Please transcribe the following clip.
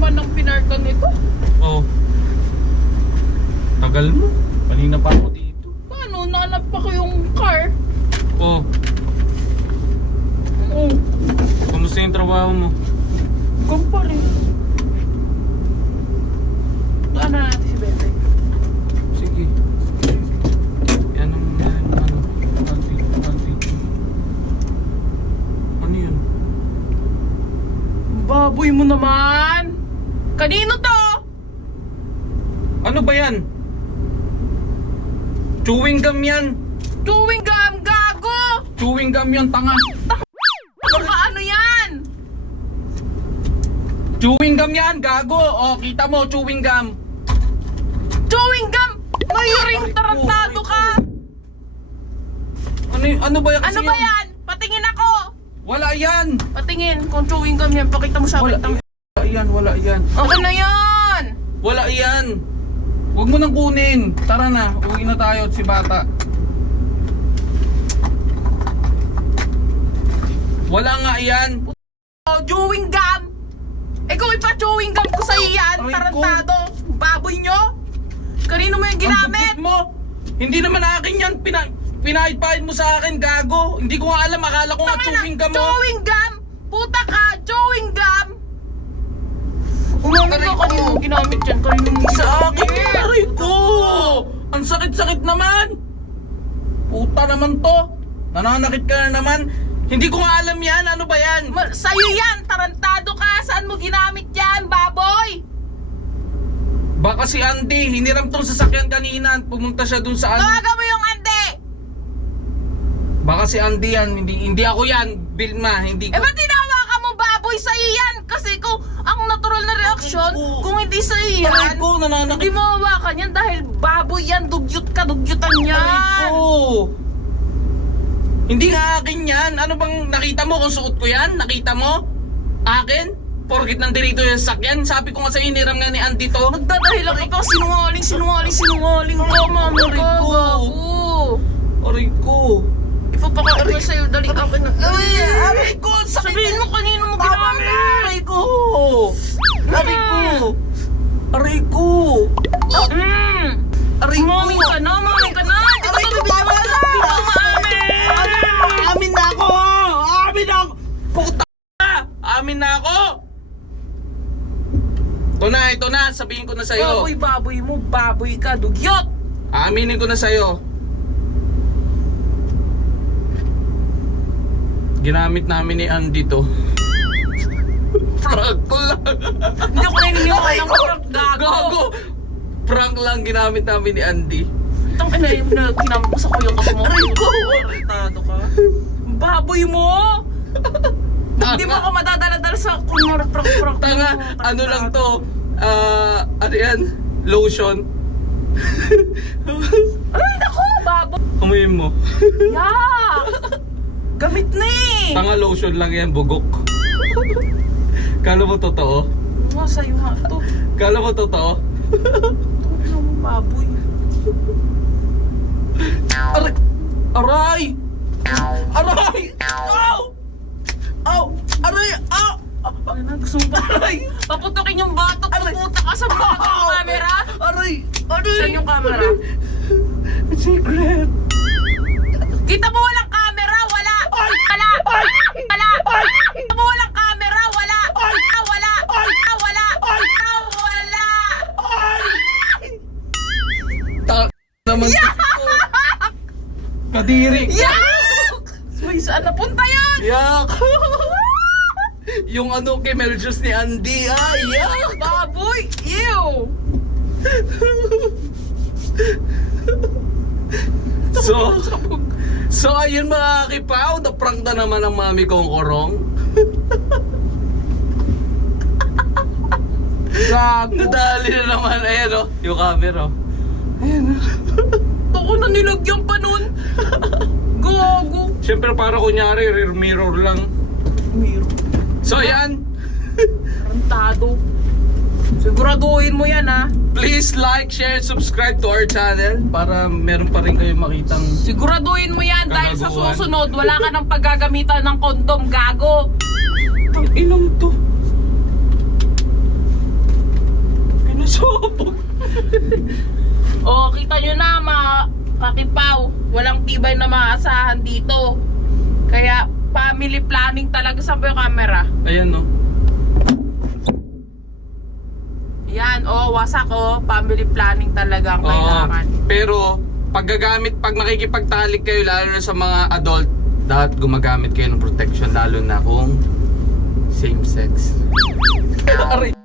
naman ang pinarkan nito. Oh. Tagal mo. Kanina pa ako dito. Paano? Nahanap pa ko yung car. Oh. Oo. Kamusta yung trabaho mo? Ikaw pa rin. Daan na natin si Bebe. Sige. Yan ang ano. Antique. Ano yun? Baboy mo naman! Kanino to? Ano ba yan? Chewing gum yan. Chewing gum, gago! Chewing gum yan, tanga. Ano yan? Chewing gum yan, gago. Oh, kita mo, chewing gum. Chewing gum! May ring tarantado ka! Ano ba yan? Ano ba yan? Patingin ako! Wala yan. Patingin kung chewing gum yan. Pakita mo sa akin. Wala yan. Okay na yan! Wala yan. Huwag mo nang kunin. Tara na, uwi na tayo at si bata. Wala nga yan. Oh, chewing gum! Ikaw ipa-chewing gum ko sa iyan, Aray ko. tarantado! Baboy nyo! Kanino mo yung ginamit? Ang dukit mo. Hindi naman akin yan. Pinahid-pahid mo sa akin, gago. Hindi ko nga alam. Akala ko nga chewing gum mo. Chewing gum! Puta ka! Chewing gum! Umamit ka kanino mo ginamit yan? Kanino mo Sa akin, ginamit? aray ko. Ang sakit-sakit naman. Puta naman to. Nananakit ka na naman. Hindi ko nga alam yan. Ano ba yan? Sa'yo yan! Tarantado ka! Saan mo ginamit yan, baboy? Baka si Andy, hiniram tong sasakyan kanina. Pumunta siya dun sa ano. Tawagan mo yung ande! Baka si Andy yan. Hindi ako yan. Bilma, hindi ko. Ba't tinawakan mo baboy sa'yo yan? Kasi kung ang natural na reaksyon, Aray ko. kung hindi sa'yo Aray yan, ko, hindi nananakit. mo hawakan yan dahil baboy yan, dugyot ka, dugyutan Aray yan. ko. Hindi nga akin yan. Ano bang nakita mo kung suot ko yan? Nakita mo? Akin? Porkit nandito yung sasakyan. Sabi ko nga sa iniram nga ni Andy to. Nagdadahil ako ito, sinungaling ka, mami Aray ka, ko. gago. Aray ko. Ipapakain ko sa'yo, dali akin na. Aray ko! Sakit! Sabihin mo kanino mo ginamit. Aray ko! Aray ko! Aray ko! Aray ko! Mami ka na, mami ka na. Di ba Aray ko, tama na! Amin na ako! Amin na ako! Puta! Amin na ako! Ito na, sabihin ko na sa'yo. Baboy mo, baboy ka, dugyot. Aaminin ko na sa'yo. Ginamit namin ni Andy to. Prank lang. Hindi ako naniniwala ng prank, gago. Gago! Prank lang ginamit namin ni Andy. Itong ina yung ginamit mo sa kuya ka mo. Aray ko! Tarantado ka. Baboy mo! Hindi mo ako madadala-dala sa prank. Tanga, ano lang to? Ano yan? Lotion. Ay, naku! Baboy! Umuyin mo. Yak! Gamit na eh! Tanga, lotion lang yan, bugok. Kala mo totoo? Mga sa'yo nga ito. Kala mo totoo? Itong ina mo, baboy. Aray! Aray! Aray! Ow! Ow! Aray! Ow! Ano na, gusto mo pa? Aray! Paputokin yung batok, Aray! puputa ka sa batok ng camera. Aray! Aray! Saan yung camera? Secret! Kita mo walang camera, wala! Ay! Wala! Ay! Wala! Ay! Kita mo walang camera, wala! Ay! Wala! Ay! Wala! Ay! Wala! Ay! Naman Kadiri! Yak! Uy, saan napunta yan? Yak! Yung ano kay Meljuice ni Andy, yak! Baboy! Ew! So ayun mga kipaw, na-prank na naman ang mami kong korong. Gago. Nadali na naman, ayan o, yung camera o. Ayan o. Ako na nilagyan pa nun. Gago. Siyempre para kunyari, rear mirror lang. Miro. So ayan, Tarantado. Siguraduhin mo yan ha. please like, share, subscribe to our channel para meron pa rin kayong makitang Siguraduhin mo yan dahil sa Kagaguhan. susunod wala ka ng paggagamitan ng kondom, gago. Ang inong to. kakipaw. Walang tibay na maaasahan dito. Kaya family planning talaga sa yung camera. Ayan, no? Yan, wasak family planning talaga ang Oo. kailangan. Pero, pag nakikipagtalik kayo, lalo na sa mga adult, dapat gumagamit kayo ng protection, lalo na kung same sex. Aray.